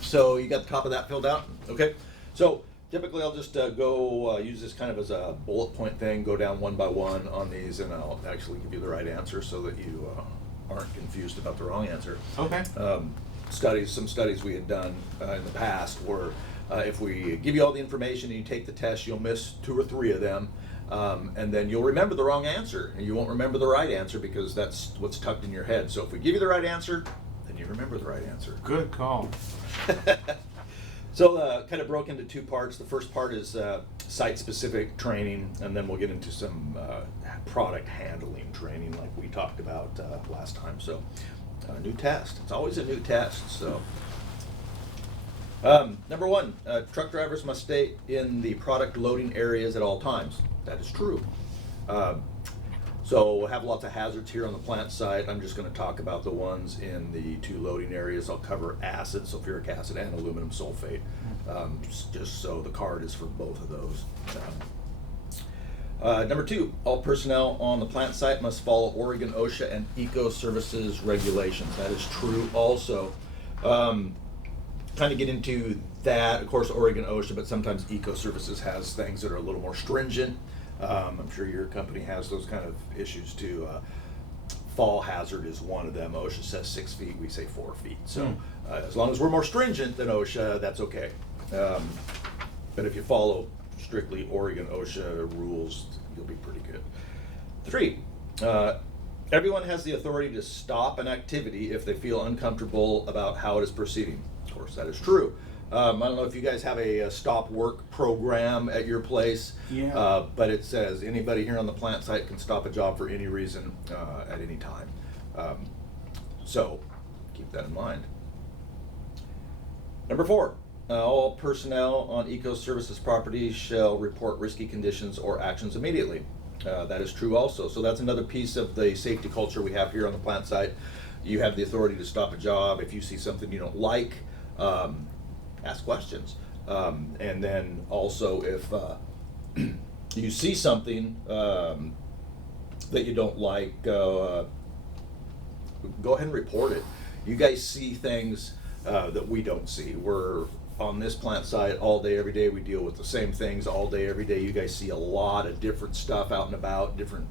So you got the top of that filled out? Okay. So typically I'll just go use this kind of as a bullet point thing, go down one by one on these, and I'll actually give you the right answer so that you aren't confused about the wrong answer. Okay. Some studies we had done in the past were if we give you all the information and you take the test, you'll miss 2 or 3 of them. And then you'll remember the wrong answer, and you won't remember the right answer because that's what's tucked in your head. So if we give you the right answer, then you remember the right answer. Good call. So kind of broke into 2 parts. The first part is site-specific training, and then we'll get into some product handling training like we talked about last time. So new test. It's always a new test. So number 1, truck drivers must stay in the product loading areas at all times. That is true. So we'll have lots of hazards here on the plant site. I'm just going to talk about the ones in the 2 loading areas. I'll cover acid, sulfuric acid, and aluminum sulfate, just so the card is for both of those. Number 2, all personnel on the plant site must follow Oregon OSHA and Eco Services regulations. That is true also. Kind of get into that, of course, Oregon OSHA, but sometimes Eco Services has things that are a little more stringent. I'm sure your company has those kind of issues too. Fall hazard is one of them. OSHA says 6 feet, we say 4 feet. So as long as we're more stringent than OSHA, that's okay. But if you follow strictly Oregon OSHA rules, you'll be pretty good. 3, everyone has the authority to stop an activity if they feel uncomfortable about how it is proceeding. Of course, that is true. I don't know if you guys have a stop work program at your place, but it says anybody here on the plant site can stop a job for any reason at any time. So keep that in mind. Number 4, all personnel on Eco Services property shall report risky conditions or actions immediately. That is true also. So that's another piece of the safety culture we have here on the plant site. You have the authority to stop a job. If you see something you don't like, ask questions. And then also if you see something that you don't like, go ahead and report it. You guys see things that we don't see. We're on this plant site all day, every day. We deal with the same things all day, every day. You guys see a lot of different stuff out and about, different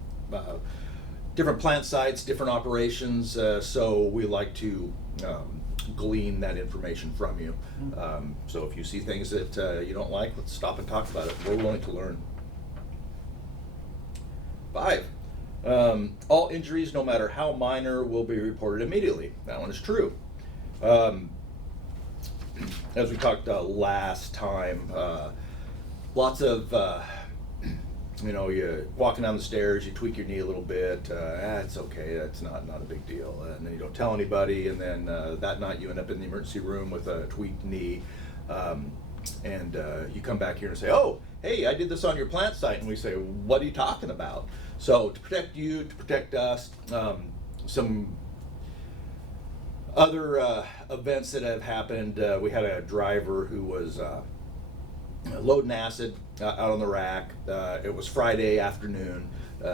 plant sites, different operations. So we like to glean that information from you. So if you see things that you don't like, let's stop and talk about it. We're willing to learn. 5, all injuries, no matter how minor, will be reported immediately. That one is true. As we talked last time, lots of you're walking down the stairs, you tweak your knee a little bit, it's okay, that's not a big deal. And then you don't tell anybody, and then that night you end up in the emergency room with a tweaked knee, and you come back here and say, oh, hey, I did this on your plant site, and we say, what are you talking about? So to protect you, to protect us, some other events that have happened, we had a driver who was loading acid out on the rack. It was Friday afternoon.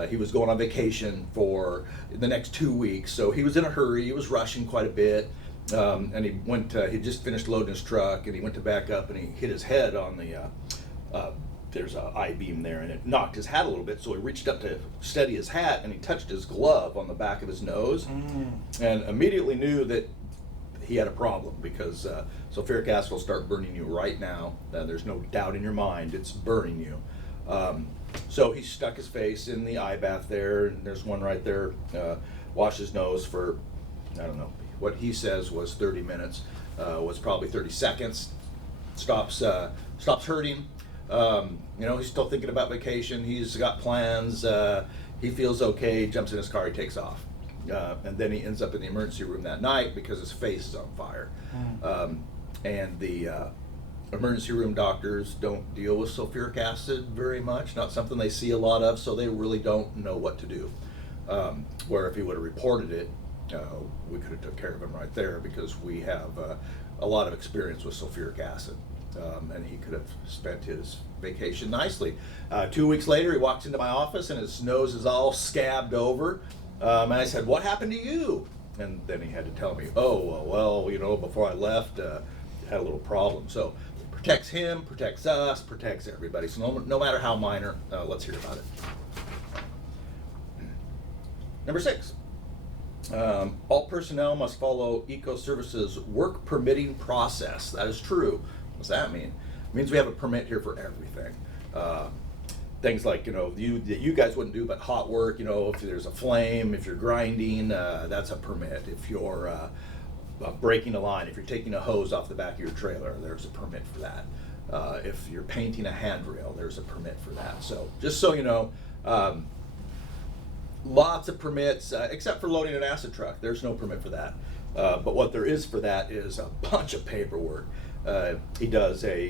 He was going on vacation for the next 2 weeks, so he was in a hurry. He was rushing quite a bit, and he just finished loading his truck, and he went to back up, and he hit his head on the there's an I-beam there, and it knocked his hat a little bit, so he reached up to steady his hat, and he touched his glove on the back of his nose, and immediately knew that he had a problem, because sulfuric acid will start burning you right now. There's no doubt in your mind it's burning you. So he stuck his face in the eye bath there, and there's one right there. Washed his nose for, I don't know, what he says was 30 minutes, was probably 30 seconds. Stops hurting. He's still thinking about vacation. He's got plans. He feels okay. Jumps in his car. He takes off. And then he ends up in the emergency room that night because his face is on fire. And the emergency room doctors don't deal with sulfuric acid very much, not something they see a lot of, so they really don't know what to do. Where if he would have reported it, we could have took care of him right there, because we have a lot of experience with sulfuric acid. And he could have spent his vacation nicely. 2 weeks later, he walks into my office and his nose is all scabbed over. And I said, what happened to you? And then he had to tell me, oh, well, before I left, had a little problem. So protects him, protects us, protects everybody. So no matter how minor, let's hear about it. Number 6, all personnel must follow Eco-Services work permitting process. That is true. What does that mean? It means we have a permit here for everything. Things like, that you guys wouldn't do, but hot work, if there's a flame, if you're grinding, that's a permit. If you're breaking a line, if you're taking a hose off the back of your trailer, there's a permit for that. If you're painting a handrail, there's a permit for that. So just so you know, lots of permits, except for loading an acid truck. There's no permit for that. But what there is for that is a bunch of paperwork. He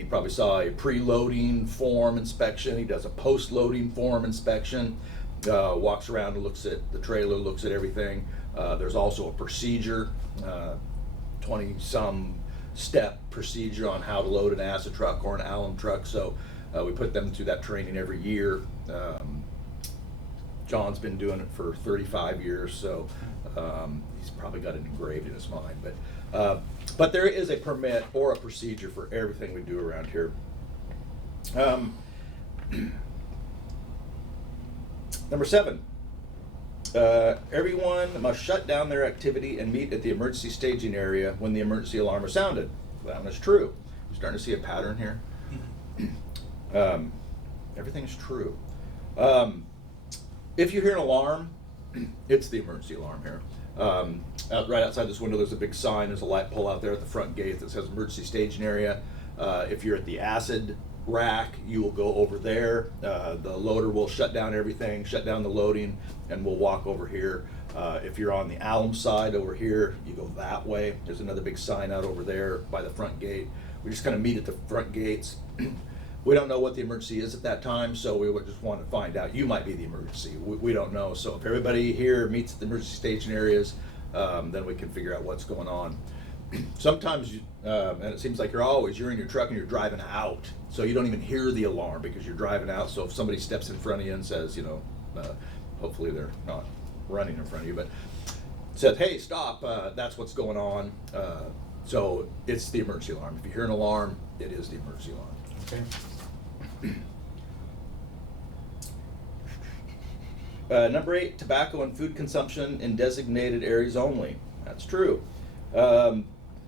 probably saw a pre-loading form inspection. He does a post-loading form inspection. Walks around and looks at the trailer, looks at everything. There's also a procedure, 20-some step procedure on how to load an acid truck or an alum truck. So we put them through that training every year. John's been doing it for 35 years, so he's probably got it engraved in his mind. But there is a permit or a procedure for everything we do around here. Number 7, everyone must shut down their activity and meet at the emergency staging area when the emergency alarm is sounded. That one is true. You're starting to see a pattern here. Everything's true. If you hear an alarm, it's the emergency alarm here. Right outside this window, there's a big sign. There's a light pole out there at the front gate that says emergency staging area. If you're at the acid rack, you will go over there. The loader will shut down everything, shut down the loading, and we'll walk over here. If you're on the alum side over here, you go that way. There's another big sign out over there by the front gate. We just kind of meet at the front gates. We don't know what the emergency is at that time, so we would just want to find out. You might be the emergency. We don't know. So if everybody here meets at the emergency staging areas, then we can figure out what's going on. Sometimes, and it seems like you're in your truck and you're driving out, so you don't even hear the alarm because you're driving out. So if somebody steps in front of you and says, hopefully they're not running in front of you, but says, hey, stop, that's what's going on. So it's the emergency alarm. If you hear an alarm, it is the emergency alarm. Okay. Number 8, tobacco and food consumption in designated areas only. That's true. In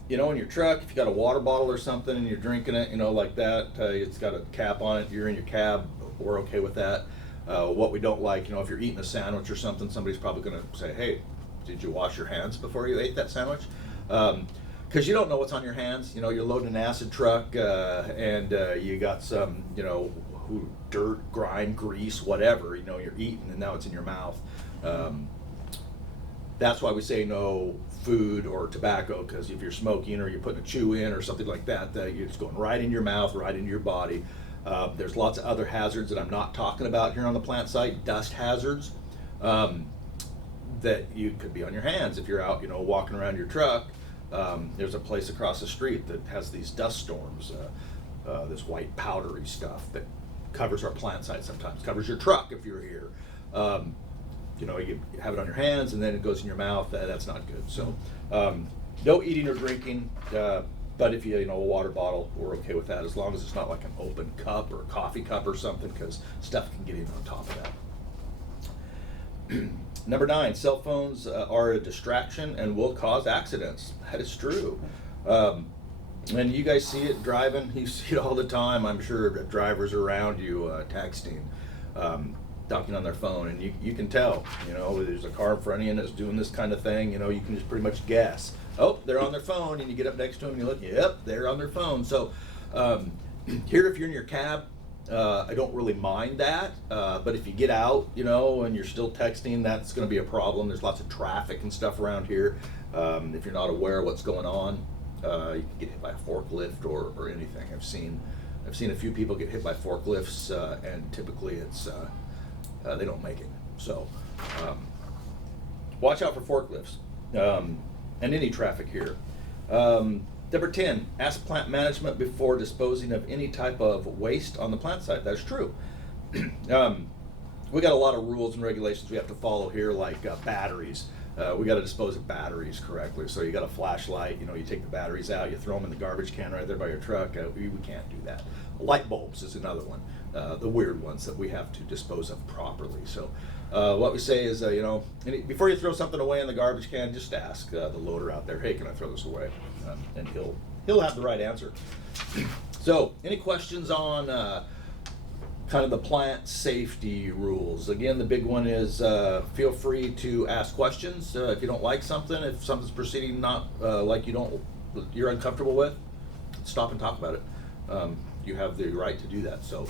your truck, if you got a water bottle or something and you're drinking it, like that, it's got a cap on it, you're in your cab, we're okay with that. What we don't like, if you're eating a sandwich or something, somebody's probably going to say, hey, did you wash your hands before you ate that sandwich? Because you don't know what's on your hands. You're loading an acid truck and you got some, dirt, grime, grease, whatever, you're eating and now it's in your mouth. That's why we say no food or tobacco, because if you're smoking or you're putting a chew in or something like that, it's going right in your mouth, right into your body. There's lots of other hazards that I'm not talking about here on the plant site, dust hazards, that you could be on your hands if you're out, walking around your truck. There's a place across the street that has these dust storms, this white powdery stuff that covers our plant site sometimes, covers your truck if you're here. You have it on your hands and then it goes in your mouth. That's not good. So no eating or drinking, but if a water bottle, we're okay with that as long as it's not like an open cup or a coffee cup or something, because stuff can get in on top of that. Number 9, cell phones are a distraction and will cause accidents. That is true. And you guys see it driving, you see it all the time. I'm sure drivers around you texting, talking on their phone, and you can tell, there's a car in front of you that's doing this kind of thing, you can just pretty much guess. Oh, they're on their phone, and you get up next to them and you look, yep, they're on their phone. So here, if you're in your cab, I don't really mind that, but if you get out, and you're still texting, that's going to be a problem. There's lots of traffic and stuff around here. If you're not aware of what's going on, you can get hit by a forklift or anything. I've seen a few people get hit by forklifts, and typically it's they don't make it. So watch out for forklifts and any traffic here. Number 10, ask plant management before disposing of any type of waste on the plant site. That's true. We got a lot of rules and regulations we have to follow here, like batteries. We got to dispose of batteries correctly. So you got a flashlight, you take the batteries out, you throw them in the garbage can right there by your truck. We can't do that. Light bulbs is another one, the weird ones that we have to dispose of properly. So what we say is, before you throw something away in the garbage can, just ask the loader out there, hey, can I throw this away? And he'll have the right answer. So, any questions on kind of the plant safety rules? Again, the big one is feel free to ask questions if you don't like something. If something's proceeding not like you're uncomfortable with, stop and talk about it. You have the right to do that. So,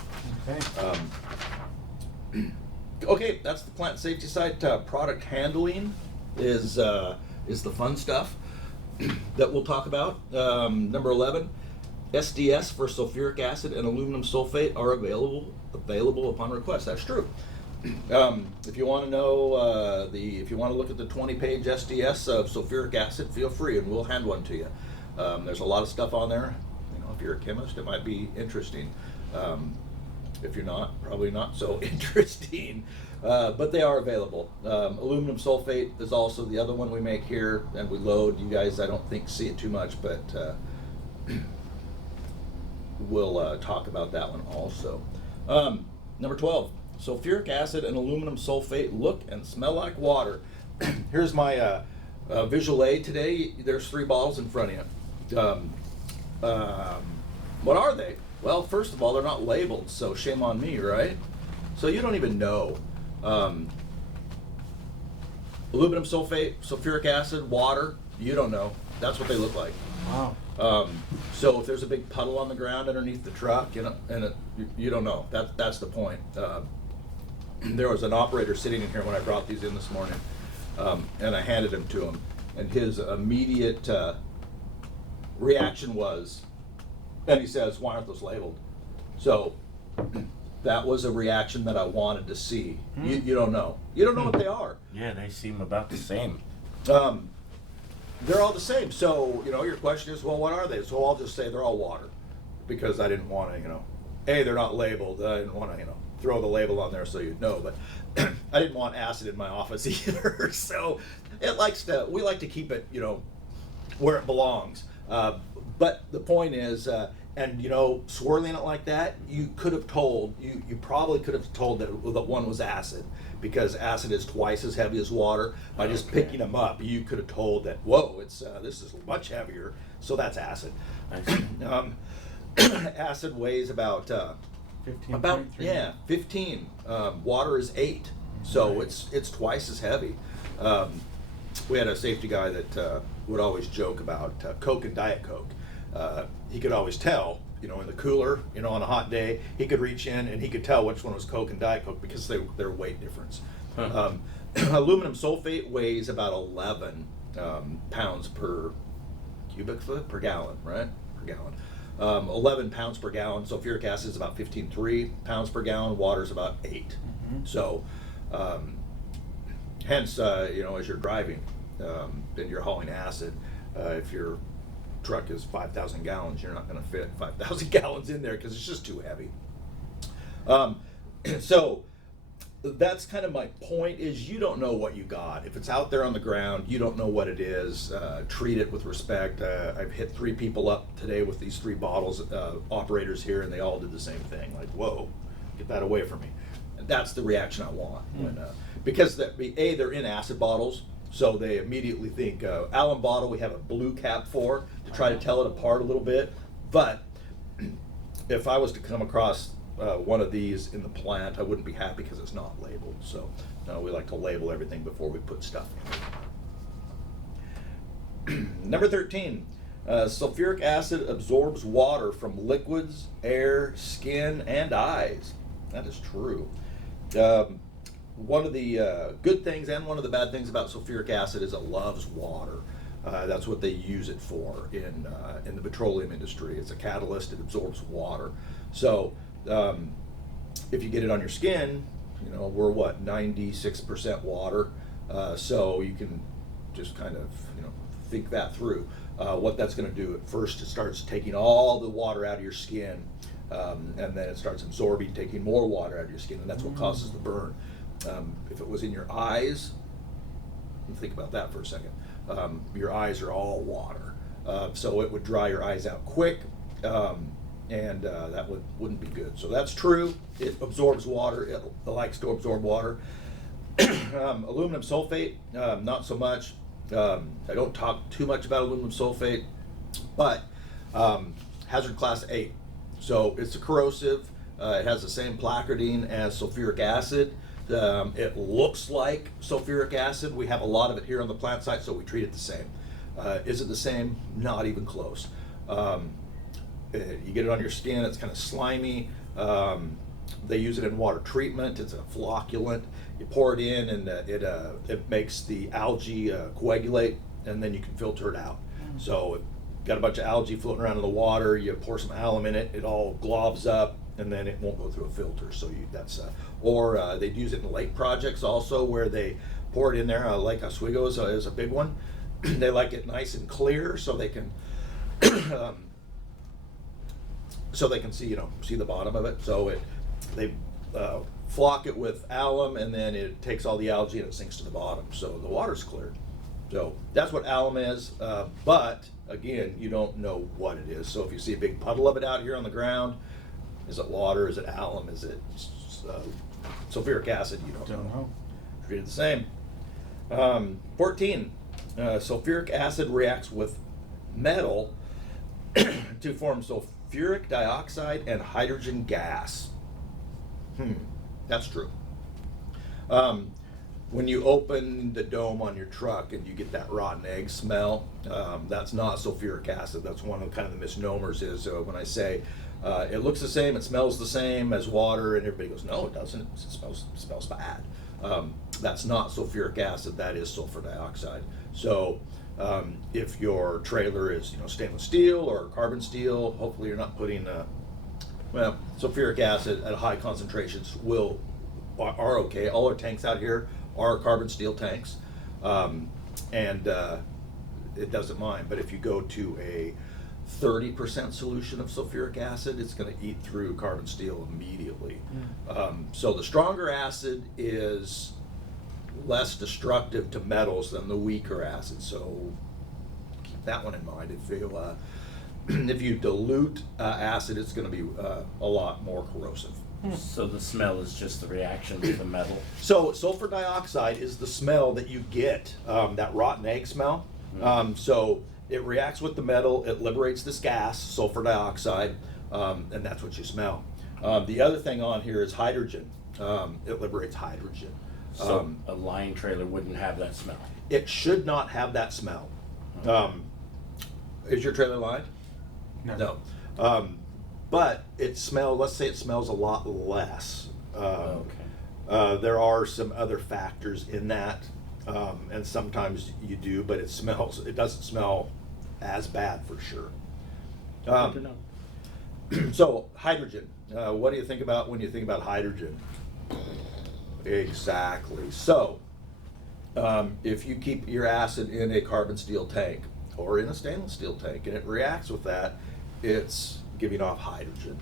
okay, that's the plant safety side. Product handling is the fun stuff that we'll talk about. Number 11. SDS for sulfuric acid and aluminum sulfate are available upon request. That's true. If you want to know if you want to look at the 20-page SDS of sulfuric acid, feel free, and we'll hand one to you. There's a lot of stuff on there. If you're a chemist, it might be interesting. If you're not, probably not so interesting. But they are available. Aluminum sulfate is also the other one we make here, and we load. You guys, I don't think, see it too much, but we'll talk about that one also. Number 12, sulfuric acid and aluminum sulfate look and smell like water. Here's my visual aid today. There's 3 bottles in front of you. What are they? Well, first of all, they're not labeled, so shame on me, right? So you don't even know. Aluminum sulfate, sulfuric acid, water, you don't know. That's what they look like. Wow. So if there's a big puddle on the ground underneath the truck, you don't know. That's the point. There was an operator sitting in here when I brought these in this morning, and I handed them to him, and his immediate reaction was, and he says, "Why aren't those labeled?" So that was a reaction that I wanted to see. You don't know. You don't know what they are. Yeah, they seem about the same. They're all the same. So, your question is, well, what are they? So I'll just say they're all water, because I didn't want to, they're not labeled. I didn't want to, throw the label on there so you'd know, but I didn't want acid in my office either. So we like to keep it, where it belongs. But the point is, swirling it like that, you probably could have told that one was acid, because acid is twice as heavy as water. By just picking them up, you could have told that, whoa, this is much heavier, so that's acid. Acid weighs about 15. Water is 8, so it's twice as heavy. We had a safety guy that would always joke about Coke and Diet Coke. He could always tell, in the cooler, on a hot day, he could reach in and he could tell which one was Coke and Diet Coke because their weight difference. Aluminum sulfate weighs about 11 pounds per cubic foot per gallon, right? Per gallon. 11 pounds per gallon. Sulfuric acid is about 15.3 pounds per gallon. Water is about 8. Mm-hmm. So, hence, as you're driving and you're hauling acid, if your truck is 5,000 gallons, you're not going to fit 5,000 gallons in there because it's just too heavy. So that's kind of my point, is you don't know what you got. If it's out there on the ground, you don't know what it is. Treat it with respect. I've hit 3 people up today with these 3 bottles, operators here, and they all did the same thing. Like, whoa, get that away from me. And that's the reaction I want. Because they're in acid bottles, so they immediately think, Allen bottle we have a blue cap for, to try to tell it apart a little bit. But if I was to come across one of these in the plant, I wouldn't be happy because it's not labeled. So we like to label everything before we put stuff in. Number 13, sulfuric acid absorbs water from liquids, air, skin, and eyes. That is true. One of the good things and one of the bad things about sulfuric acid is it loves water. That's what they use it for in the petroleum industry. It's a catalyst. It absorbs water. So if you get it on your skin, we're 96% water. So you can just kind of think that through. What that's going to do at first, it starts taking all the water out of your skin, and then it starts absorbing, taking more water out of your skin, and that's what causes the burn. If it was in your eyes, Think about that for a second. Your eyes are all water, so it would dry your eyes out quick, and that wouldn't be good. So that's true. It absorbs water. It likes to absorb water. Aluminum sulfate, not so much. I don't talk too much about aluminum sulfate, but hazard class 8. So it's a corrosive. It has the same placarding as sulfuric acid. It looks like sulfuric acid. We have a lot of it here on the plant site, so we treat it the same. Is it the same? Not even close. You get it on your skin, it's kind of slimy. They use it in water treatment. It's a flocculant. You pour it in, and it makes the algae coagulate, and then you can filter it out. So if you've got a bunch of algae floating around in the water, you pour some alum in it, it all globs up, and then it won't go through a filter. So or they'd use it in lake projects also, where they pour it in there. Lake Oswego is a big one. They like it nice and clear, so they can see the bottom of it. So they flock it with alum, and then it takes all the algae and it sinks to the bottom. So the water's clear. So that's what alum is. But again, you don't know what it is. So if you see a big puddle of it out here on the ground, is it water? Is it alum? Is it sulfuric acid? You don't know. Treat it the same. 14. Sulfuric acid reacts with metal to form sulfuric dioxide and hydrogen gas. That's true. When you open the dome on your truck and you get that rotten egg smell, that's not sulfuric acid. That's one of the misnomers is when I say it looks the same, it smells the same as water, and everybody goes, no, it doesn't. It smells bad. That's not sulfuric acid. That is sulfur dioxide. So if your trailer is stainless steel or carbon steel, hopefully you're not putting sulfuric acid at high concentrations are okay. All our tanks out here are carbon steel tanks, and it doesn't mind. But if you go to a 30% solution of sulfuric acid, it's going to eat through carbon steel immediately. So the stronger acid is less destructive to metals than the weaker acid. So keep that one in mind. If you dilute acid, it's going to be a lot more corrosive. So the smell is just the reaction to the metal? So sulfur dioxide is the smell that you get, that rotten egg smell. So it reacts with the metal, it liberates this gas, sulfur dioxide, and that's what you smell. The other thing on here is hydrogen. It liberates hydrogen. So a line trailer wouldn't have that smell? It should not have that smell. Is your trailer lined? No. But let's say it smells a lot less. Okay. There are some other factors in that, and sometimes you do, but it doesn't smell as bad for sure. Good to know. So hydrogen, what do you think about when you think about hydrogen? Exactly. So if you keep your acid in a carbon steel tank or in a stainless steel tank and it reacts with that, it's giving off hydrogen.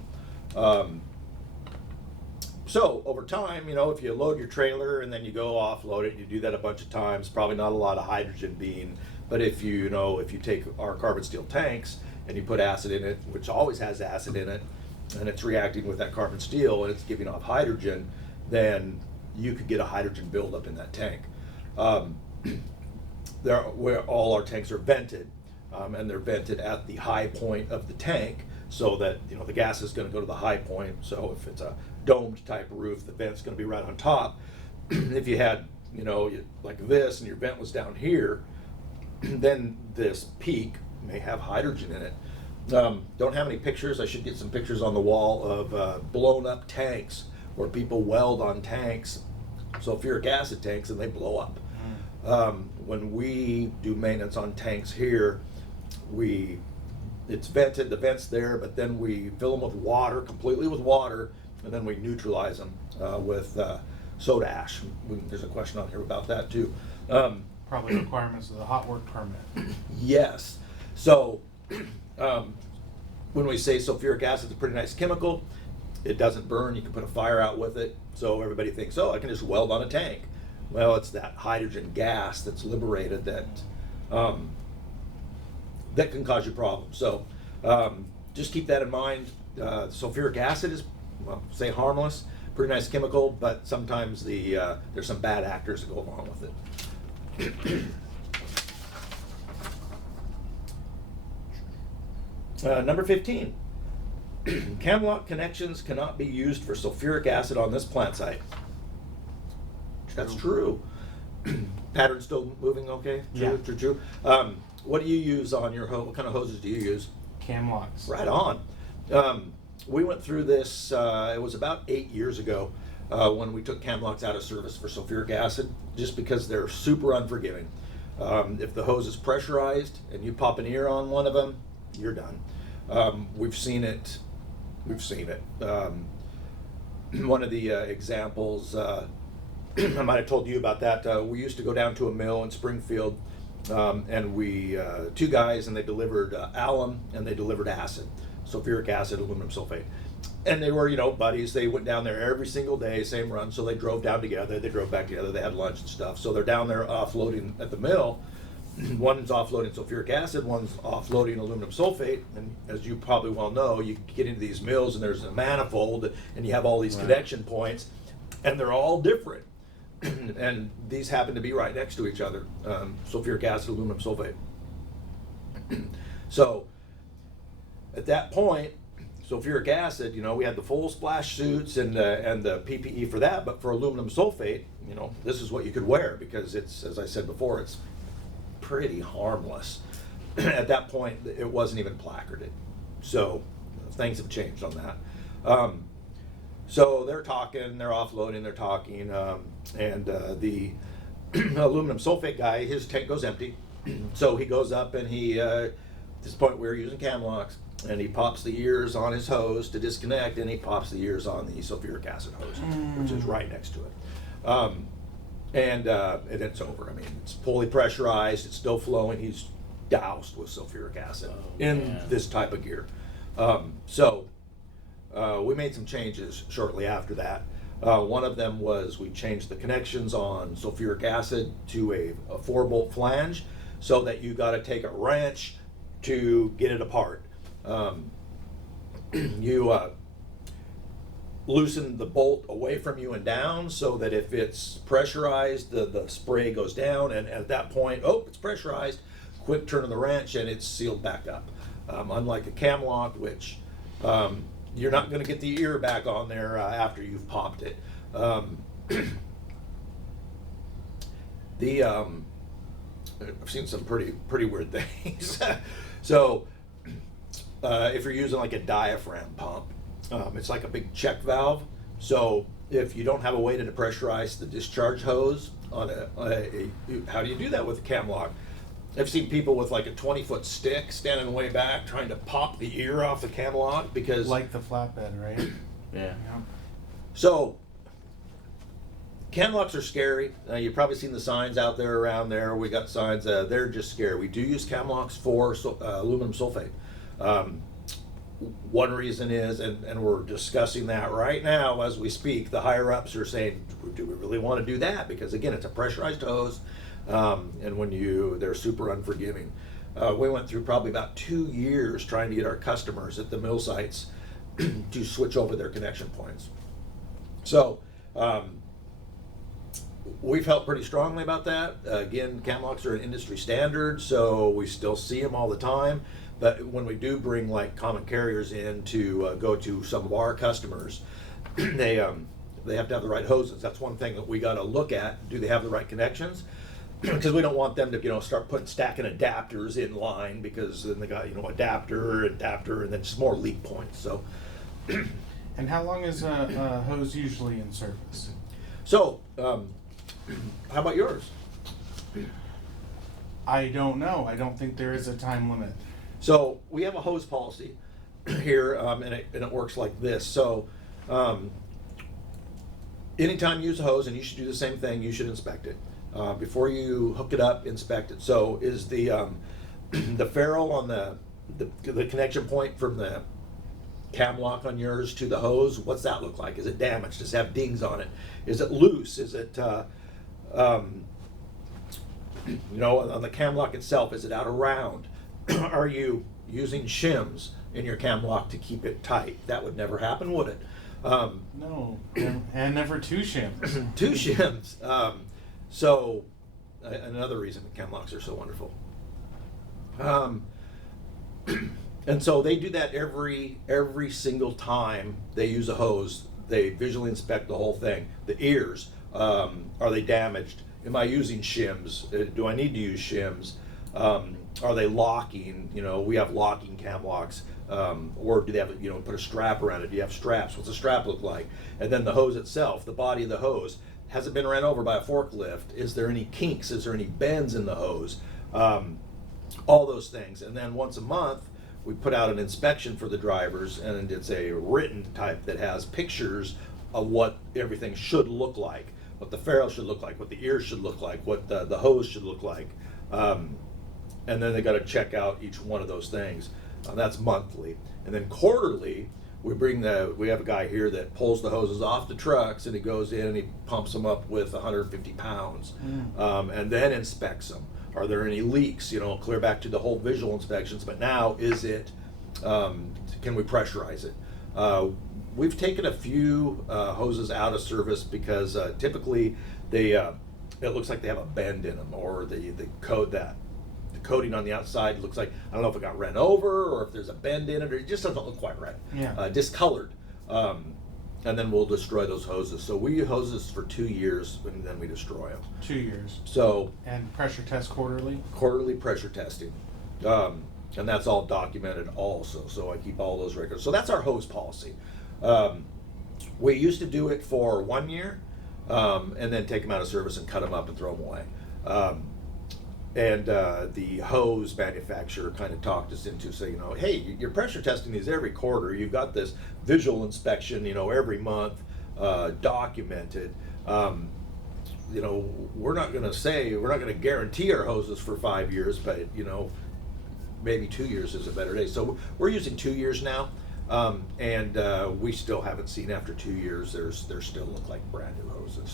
So over time, if you load your trailer and then you go offload it, you do that a bunch of times, probably not a lot of hydrogen being, but if you take our carbon steel tanks and you put acid in it, which always has acid in it, and it's reacting with that carbon steel and it's giving off hydrogen, then you could get a hydrogen buildup in that tank. Where all our tanks are vented, and they're vented at the high point of the tank, so that the gas is going to go to the high point. So if it's a domed type roof, the vent's going to be right on top. If you had like this and your vent was down here, then this peak may have hydrogen in it. Don't have any pictures. I should get some pictures on the wall of blown up tanks where people weld on tanks, sulfuric acid tanks, and they blow up. When we do maintenance on tanks here, it's vented, the vent's there, but then we fill them with water, completely with water, and then we neutralize them with soda ash. There's a question on here about that too. Probably requirements of the hot work permit. Yes. So when we say sulfuric acid is a pretty nice chemical, it doesn't burn. You can put a fire out with it. So everybody thinks, I can just weld on a tank. Well, it's that hydrogen gas that's liberated that that can cause you problems. So just keep that in mind. Sulfuric acid is, well, say harmless, pretty nice chemical, but sometimes there's some bad actors that go along with it. Number 15, cam lock connections cannot be used for sulfuric acid on this plant site. That's true. Pattern still moving okay? Yeah. True. What do you use on your hose? What kind of hoses do you use? Cam locks. Right on. We went through this, it was about 8 years ago when we took cam locks out of service for sulfuric acid, just because they're super unforgiving. If the hose is pressurized and you pop an ear on one of them, you're done. We've seen it. One of the examples, I might have told you about that. We used to go down to a mill in Springfield, and we, two guys, and they delivered alum and they delivered acid, sulfuric acid, aluminum sulfate. And they were, buddies. They went down there every single day, same run. So they drove down together. They drove back together. They had lunch and stuff. So they're down there offloading at the mill. One's offloading sulfuric acid, one's offloading aluminum sulfate, and as you probably well know, you get into these mills and there's a manifold, and you have all these connection points, and they're all different. And these happen to be right next to each other, sulfuric acid, aluminum sulfate. So at that point, sulfuric acid, we had the full splash suits and the PPE for that, but for aluminum sulfate, this is what you could wear because it's, as I said before, it's pretty harmless. At that point, it wasn't even placarded. So things have changed on that. So they're talking, they're offloading, they're talking, and the aluminum sulfate guy, his tank goes empty. So he goes up and he, at this point we're using cam locks, and he pops the ears on his hose to disconnect, and he pops the ears on the sulfuric acid hose, which is right next to it. And it's over. I mean, it's fully pressurized, it's still flowing, he's doused with sulfuric acid in this type of gear. So we made some changes shortly after that. One of them was we changed the connections on sulfuric acid to a 4-bolt flange, so that you got to take a wrench to get it apart. You loosen the bolt away from you and down, so that if it's pressurized, the spray goes down, and at that point, it's pressurized, quick turn of the wrench and it's sealed back up. Unlike a cam lock, which you're not going to get the ear back on there after you've popped it. I've seen some pretty weird things. So if you're using like a diaphragm pump, it's like a big check valve. So if you don't have a way to depressurize the discharge hose on how do you do that with a cam lock? I've seen people with like a 20-foot stick standing way back trying to pop the ear off the cam lock because... Like the flatbed, right? Yeah. So, cam locks are scary. You've probably seen the signs out there around there. We got signs, they're just scary. We do use cam locks for aluminum sulfate. One reason is, and we're discussing that right now as we speak, the higher ups are saying, do we really want to do that? Because again, it's a pressurized hose, and they're super unforgiving. We went through probably about 2 years trying to get our customers at the mill sites to switch over their connection points. So we felt pretty strongly about that. Again, cam locks are an industry standard, so we still see them all the time. But when we do bring like common carriers in to go to some of our customers, they have to have the right hoses. That's one thing that we got to look at. Do they have the right connections? Because we don't want them to start stacking adapters in line, because then they got adapter, and then just more leak points. So. And how long is a hose usually in service? So, how about yours? I don't know. I don't think there is a time limit. So we have a hose policy here, and it works like this. So anytime you use a hose, and you should do the same thing, you should inspect it. Before you hook it up, inspect it. So is the ferrule on the connection point from the cam lock on yours to the hose, what's that look like? Is it damaged? Does it have dings on it? Is it loose? Is it On the cam lock itself, is it out of round? Are you using shims in your cam lock to keep it tight? That would never happen, would it? No, and never two shims. Two shims. So another reason cam locks are so wonderful. And so they do that every single time they use a hose. They visually inspect the whole thing. The ears, are they damaged? Am I using shims? Do I need to use shims? Are they locking? We have locking cam locks. Or do they have, put a strap around it? Do you have straps? What's the strap look like? And then the hose itself, the body of the hose, has it been ran over by a forklift? Is there any kinks? Is there any bends in the hose? All those things. And then once a month, we put out an inspection for the drivers, and it's a written type that has pictures of what everything should look like, what the ferrule should look like, what the ears should look like, what the hose should look like. And then they got to check out each one of those things. That's monthly. And then quarterly, we have a guy here that pulls the hoses off the trucks, and he goes in and he pumps them up with 150 pounds, and then inspects them. Are there any leaks? Clear back to the whole visual inspections. But now, is it? Can we pressurize it? We've taken a few hoses out of service because typically it looks like they have a bend in them, or the coating on the outside looks like, I don't know if it got ran over or if there's a bend in it, or it just doesn't look quite right. Yeah. Discolored. And then we'll destroy those hoses. So we use hoses for 2 years, and then we destroy them. 2 years. So And pressure test quarterly? quarterly pressure testing. And that's all documented also. So I keep all those records. So that's our hose policy. We used to do it for 1 year, and then take them out of service and cut them up and throw them away. And the hose manufacturer kind of talked us into saying, hey, you're pressure testing these every quarter. You've got this visual inspection, every month, documented. We're not going to guarantee our hoses for 5 years, but maybe 2 years is a better day. So we're using 2 years now, and we still haven't seen after 2 years. They still look like brand new hoses.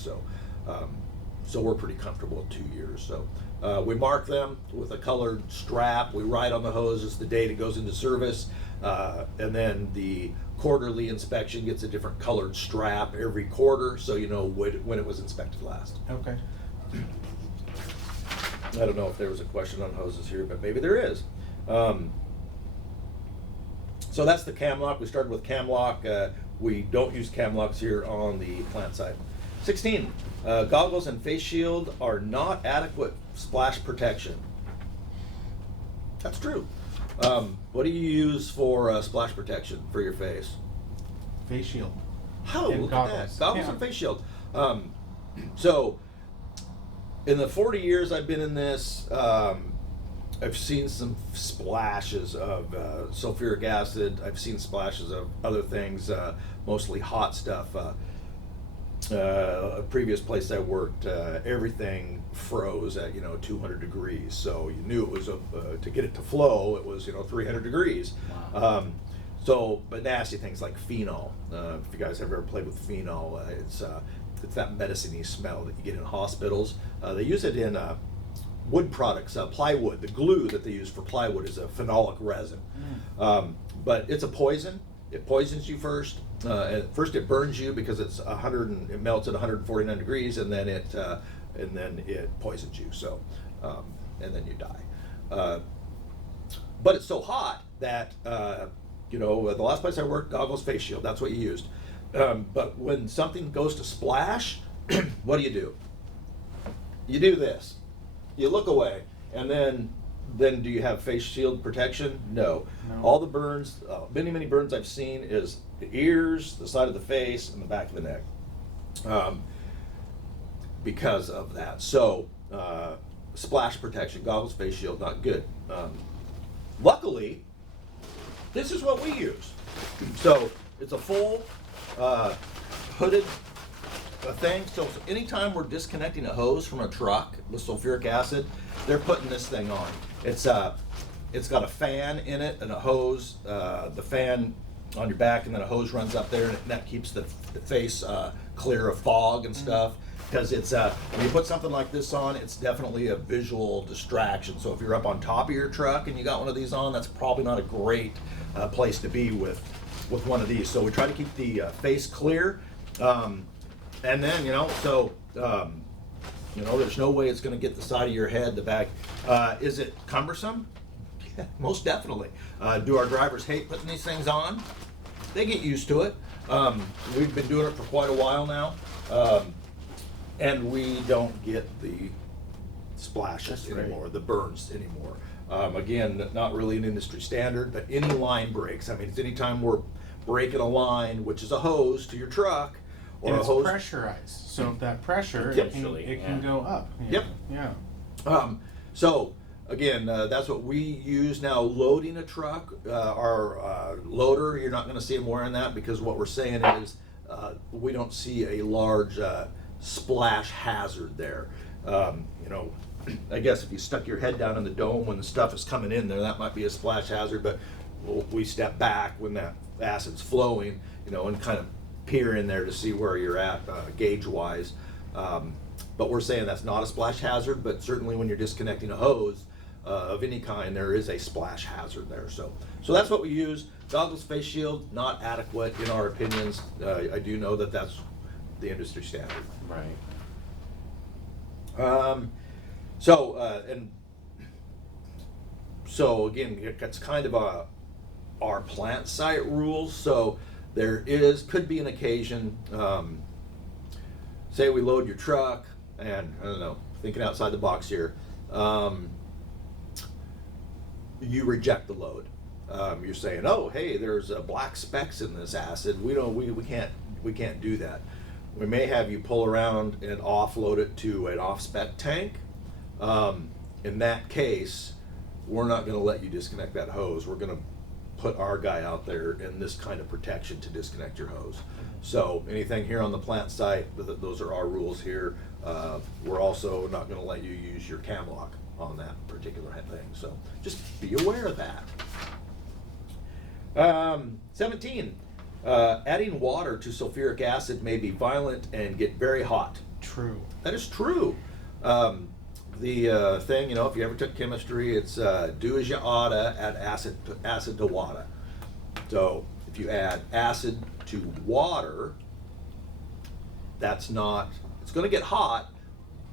So we're pretty comfortable with 2 years. So we mark them with a colored strap. We write on the hoses the date it goes into service, and then the quarterly inspection gets a different colored strap every quarter, so you know when it was inspected last. Okay. I don't know if there was a question on hoses here, but maybe there is. So that's the cam lock. We started with cam lock. We don't use cam locks here on the plant side. 16, goggles and face shield are not adequate splash protection. That's true. What do you use for splash protection for your face? Face shield. Oh, And look goggles. at that. Goggles Yeah. and face shield. So, in the 40 years I've been in this, I've seen some splashes of sulfuric acid. I've seen splashes of other things, mostly hot stuff. A previous place I worked, everything froze at 200 degrees. So you knew it was to get it to flow. It was 300 degrees. Wow. But nasty things like phenol. If you guys have ever played with phenol, it's that medicine-y smell that you get in hospitals. They use it in wood products, plywood. The glue that they use for plywood is a phenolic resin. But it's a poison. It poisons you first. At first it burns you because it melts at 149 degrees, and then it poisons you. So, and then you die. But it's so hot that the last place I worked, goggles, face shield. That's what you used. But when something goes to splash, what do? You do this. You look away, and then do you have face shield protection? No. All the burns, many burns I've seen is the ears, the side of the face, and the back of the neck, because of that. So splash protection, goggles, face shield, not good. Luckily, this is what we use. So it's a full hooded thing. So anytime we're disconnecting a hose from a truck with sulfuric acid, they're putting this thing on. It's got a fan in it and a hose. The fan on your back, and then a hose runs up there, and that keeps the face clear of fog and stuff. because it's when you put something like this on, it's definitely a visual distraction. So if you're up on top of your truck and you got one of these on, that's probably not a great place to be with one of these. So we try to keep the face clear, and then there's no way it's going to get the side of your head, the back. Is it cumbersome? Yeah, most definitely. Do our drivers hate putting these things on? They get used to it. We've been doing it for quite a while now, and we don't get the splashes anymore, the burns anymore. Again, not really an industry standard, but any line breaks. I mean, it's anytime we're breaking a line, which is a hose to your truck, or And a it's hose. pressurized, so if that pressure, Potentially, it can yeah. go up. Yep. Yeah. So again, that's what we use now. Loading a truck, our loader, you're not going to see him wearing that because what we're saying is we don't see a large splash hazard there. I guess if you stuck your head down in the dome when the stuff is coming in there, that might be a splash hazard. But we step back when that acid's flowing, and kind of peer in there to see where you're at gauge-wise. But we're saying that's not a splash hazard, but certainly when you're disconnecting a hose of any kind, there is a splash hazard there. So that's what we use. Goggles, face shield, not adequate in our opinions. I do know that that's the industry standard. Right. So again, it's kind of our plant site rules. So there could be an occasion, say we load your truck, and I don't know, thinking outside the box here, you reject the load. You're saying, oh, hey, there's black specks in this acid. We can't do that. We may have you pull around and offload it to an off-spec tank. In that case, we're not going to let you disconnect that hose. We're going to put our guy out there in this kind of protection to disconnect your hose. So anything here on the plant site, those are our rules here. We're also not going to let you use your cam lock on that particular thing. So just be aware of that. 17. Adding water to sulfuric acid may be violent and get very hot. True. That is true. The thing, if you ever took chemistry, it's do as you oughta, add acid to water. So if you add acid to water, it's going to get hot,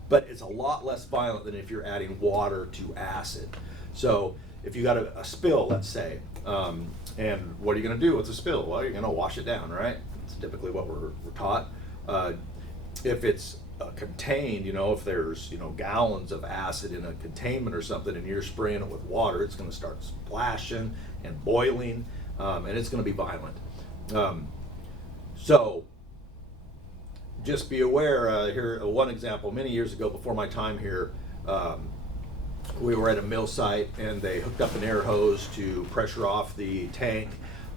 but it's a lot less violent than if you're adding water to acid. So if you got a spill, let's say, and what are you going to do with the spill? Well, you're going to wash it down, right? It's typically what we're taught. If it's contained, if there's gallons of acid in a containment or something, and you're spraying it with water, it's going to start splashing and boiling, and it's going to be violent. So just be aware. Here, one example. Many years ago, before my time here, we were at a mill site, and they hooked up an air hose to pressure off the tank,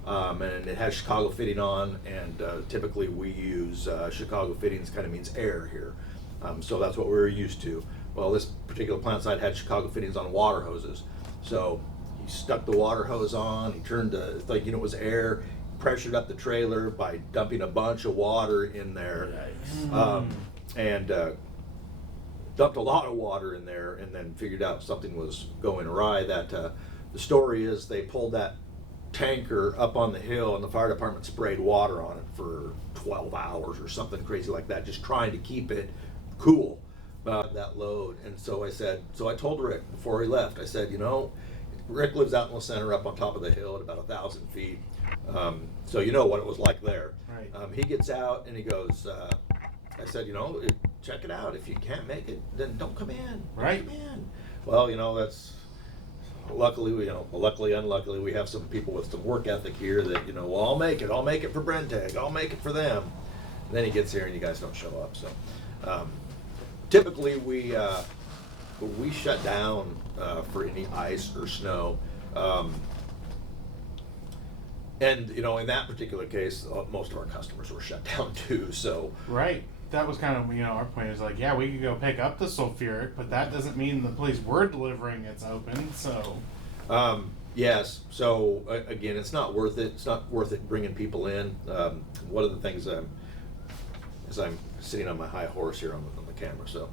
and it has Chicago fitting on, and typically we use Chicago fittings, kind of means air here. So that's what we were used to. Well, this particular plant site had Chicago fittings on water hoses. So he stuck the water hose on, he turned it was air, pressured up the trailer by dumping a bunch of water in there, and dumped a lot of water in there, and then figured out something was going awry. That the story is they pulled that tanker up on the hill, and the fire department sprayed water on it for 12 hours or something crazy like that, just trying to keep it cool, that load. And so I told Rick before he left, I said, Rick lives out in the center up on top of the hill at about 1,000 feet. So you know what it was like there. Right. He gets out and he goes, I said, check it out. If you can't make it, then don't come in. Right. Don't come in. Well, that's luckily, unluckily, we have some people with some work ethic here that, well, I'll make it for Brentag, I'll make it for them. And then he gets here and you guys don't show up. So typically we shut down for any ice or snow. And in that particular case, most of our customers were shut down too. So Right. That was kind of, our point is like, yeah, we could go pick up the sulfuric, but that doesn't mean the place we're delivering it's open, so. yes. So again, it's not worth it. It's not worth it bringing people in. One of the things as I'm sitting on my high horse here on the camera. So,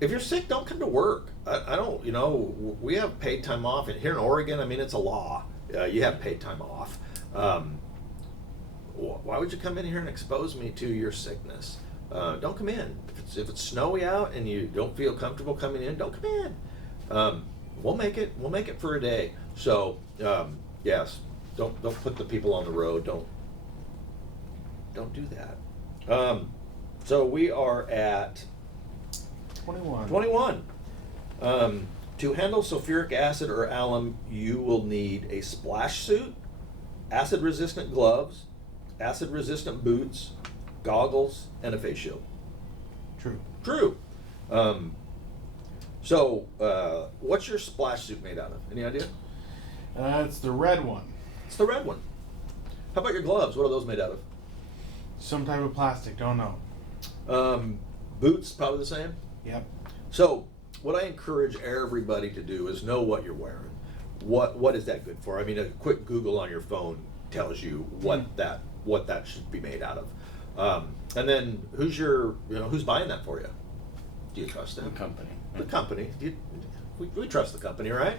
if you're sick, don't come to work. I don't, we have paid time off. And here in Oregon, I mean, it's a law. You have paid time off. Why would you come in here and expose me to your sickness? Don't come in. If it's snowy out and you don't feel comfortable coming in, don't come in. We'll make it for a day. So, yes, don't put the people on the road. Don't do that. So we are at 21. 21. To handle sulfuric acid or alum, you will need a splash suit, acid-resistant gloves, acid-resistant boots, goggles, and a face shield. True. So, what's your splash suit made out of? Any idea? It's the red one. It's the red one. How about your gloves? What are those made out of? Some type of plastic, don't know. Boots, probably the same. Yep. So, what I encourage everybody to do is know what you're wearing. What is that good for? I mean, a quick Google on your phone tells you what that should be made out of. And then who's buying that for you? Do you trust them? The company. The company. We trust the company, right?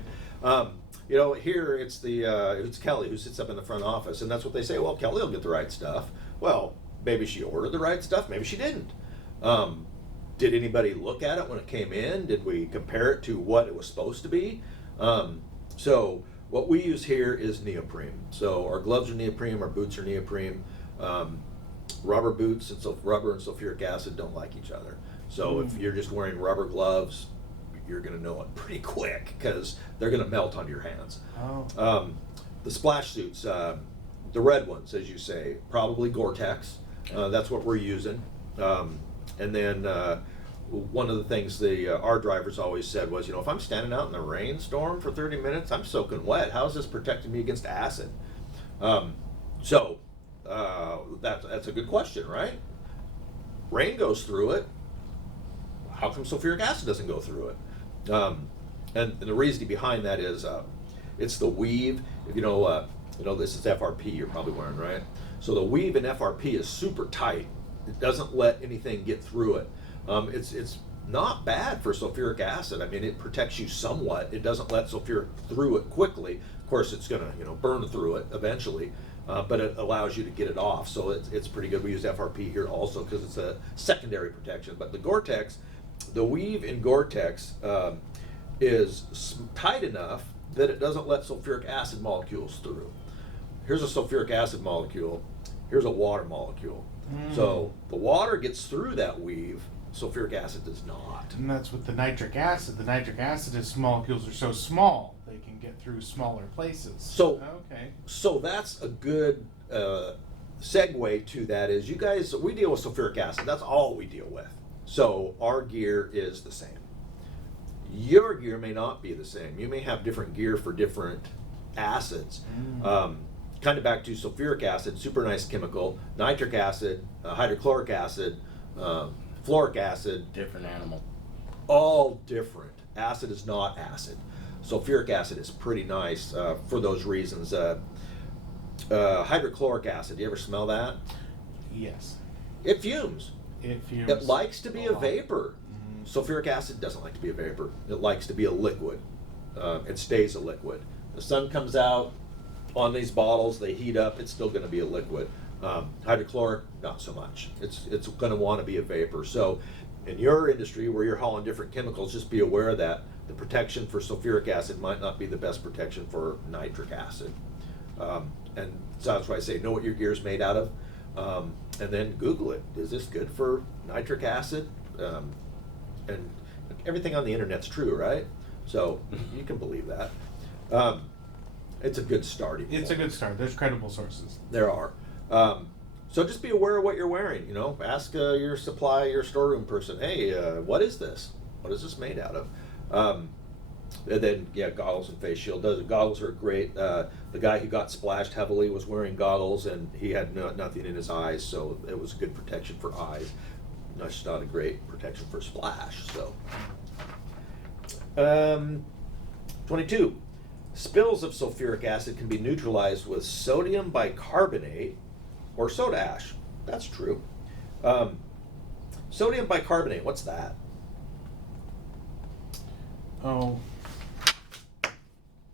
Here it's Kelly who sits up in the front office, and that's what they say. Well, Kelly will get the right stuff. Well, maybe she ordered the right stuff. Maybe she didn't. Did anybody look at it when it came in? Did we compare it to what it was supposed to be? So what we use here is neoprene. So our gloves are neoprene, our boots are neoprene. Rubber boots and rubber and sulfuric acid don't like each other. So if you're just wearing rubber gloves, you're going to know it pretty quick because they're going to melt on your hands. Oh. The splash suits, the red ones, as you say, probably Gore-Tex. That's what we're using. And then one of the things our drivers always said was, if I'm standing out in the rainstorm for 30 minutes, I'm soaking wet. How is this protecting me against acid? So that's a good question, right? Rain goes through it. How come sulfuric acid doesn't go through it? And the reasoning behind that is it's the weave. This is FRP you're probably wearing, right? So the weave in FRP is super tight. It doesn't let anything get through it. It's not bad for sulfuric acid. I mean, it protects you somewhat. It doesn't let sulfuric through it quickly. Of course, it's going to burn through it eventually, but it allows you to get it off. So it's pretty good. We use FRP here also because it's a secondary protection. But the Gore-Tex, the weave in Gore-Tex is tight enough that it doesn't let sulfuric acid molecules through. Here's a sulfuric acid molecule. Here's a water molecule. So the water gets through that weave. Sulfuric acid does not. And that's with the nitric acid. The nitric acid molecules are so small they can get through smaller places. So okay. So that's a good segue to that. Is we deal with sulfuric acid. That's all we deal with. So our gear is the same. Your gear may not be the same. You may have different gear for different acids. Kind of back to sulfuric acid, super nice chemical. Nitric acid, hydrochloric acid, fluoric acid. Different animal. All different. Acid is not acid. Sulfuric acid is pretty nice for those reasons. Hydrochloric acid, do you ever smell that? Yes. It fumes. It likes to be a vapor. Sulfuric acid doesn't like to be a vapor. It likes to be a liquid. It stays a liquid. The sun comes out on these bottles, they heat up, it's still going to be a liquid. Hydrochloric, not so much. It's going to want to be a vapor. So in your industry where you're hauling different chemicals, just be aware that the protection for sulfuric acid might not be the best protection for nitric acid. And so that's why I say know what your gear is made out of. And then Google it. Is this good for nitric acid? And everything on the internet's true, right? So you can believe that. It's a good starting point. It's a good start. There's credible sources. There are. So just be aware of what you're wearing. Ask your storeroom person, hey, what is this? What is this made out of? And then, goggles and face shield. Those goggles are great. The guy who got splashed heavily was wearing goggles, and he had nothing in his eyes, so it was good protection for eyes. That's not a great protection for splash. So, 22. Spills of sulfuric acid can be neutralized with sodium bicarbonate or soda ash. That's true. Sodium bicarbonate, what's that? Oh,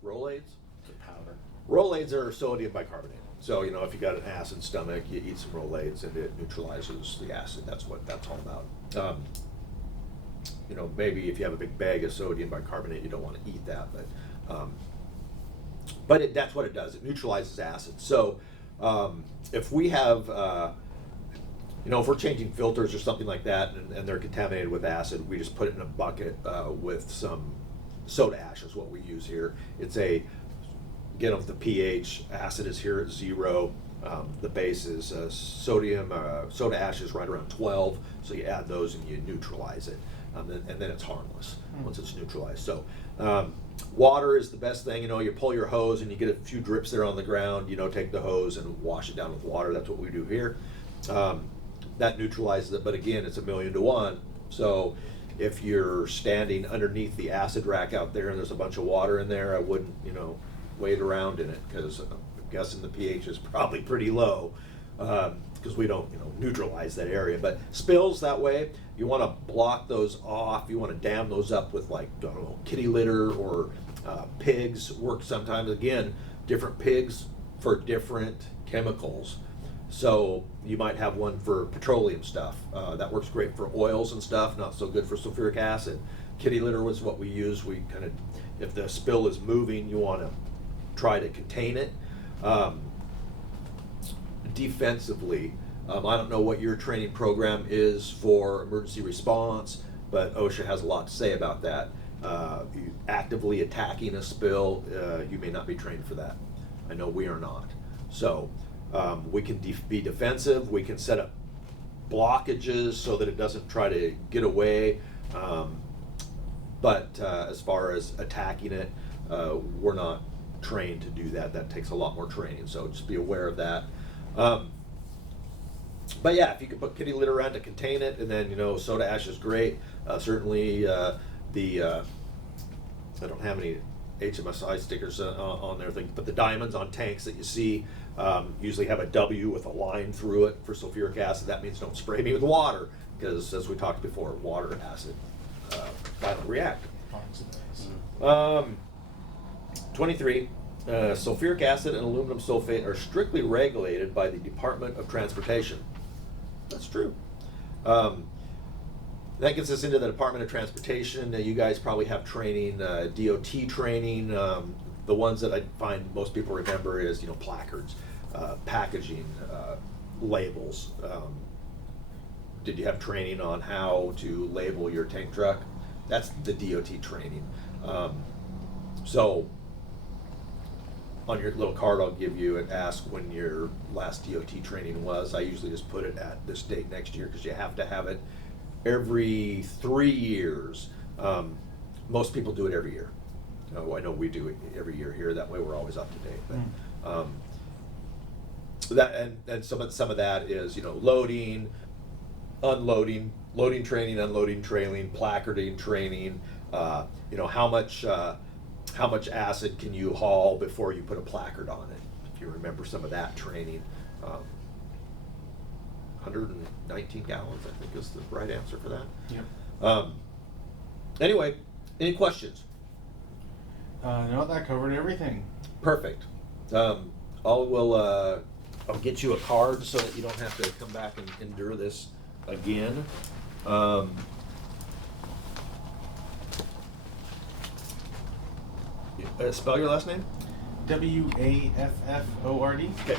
Rolaids? It's a powder. Rolaids are sodium bicarbonate. So, you know, if you got an acid stomach, you eat some Rolaids and it neutralizes the acid. That's what that's all about. You know, maybe if you have a big bag of sodium bicarbonate, you don't want to eat that, but that's what it does. It neutralizes acid. So, if we have, you know, if we're changing filters or something like that and they're contaminated with acid, we just put it in a bucket with some soda ash is what we use here. It's again, with the pH, acid is here at 0. The base is sodium, soda ash is right around 12, so you add those and you neutralize it. And then it's harmless once it's neutralized. So water is the best thing. You know, you pull your hose and you get a few drips there on the ground. You know, take the hose and wash it down with water. That's what we do here. That neutralizes it, but again, it's 1,000,000 to 1. So if you're standing underneath the acid rack out there and there's a bunch of water in there, I wouldn't, you know, wade around in it, because I'm guessing the pH is probably pretty low, because we don't, you know, neutralize that area. But spills that way, you want to block those off. You want to dam those up with, like, I don't know, kitty litter or pigs work sometimes. Again, different pigs for different chemicals. So you might have one for petroleum stuff. That works great for oils and stuff, not so good for sulfuric acid. Kitty litter was what we use. We kind of, if the spill is moving, you want to try to contain it. Defensively, I don't know what your training program is for emergency response, but OSHA has a lot to say about that. You actively attacking a spill, you may not be trained for that. I know we are not. So we can be defensive. We can set up blockages so that it doesn't try to get away. But as far as attacking it, we're not trained to do that. That takes a lot more training, so just be aware of that. But yeah, if you could put kitty litter around to contain it, and then, you know, soda ash is great. Certainly I don't have any HMSI stickers on there, but the diamonds on tanks that you see usually have a W with a line through it for sulfuric acid. That means don't spray me with water, because as we talked before, water acid violently react. 23, sulfuric acid and aluminum sulfate are strictly regulated by the Department of Transportation. That's true. That gets us into the Department of Transportation. You guys probably have training, DOT training. The ones that I find most people remember is, you know, placards, packaging, labels. Did you have training on how to label your tank truck? That's the DOT training. So on your little card I'll give you and ask when your last DOT training was. I usually just put it at this date next year, because you have to have it every 3 years. Most people do it every year. I know we do it every year here. That way we're always up to date. But that and some of that is, you know, loading, unloading, loading training, unloading trailing, placarding training. You know, how much acid can you haul before you put a placard on it? If you remember some of that training. 119 gallons, I think, is the right answer for that. Yep. Anyway, any questions? No, that covered everything. Perfect. I'll get you a card so that you don't have to come back and endure this again. Spell your last name? WAFFORD. Okay.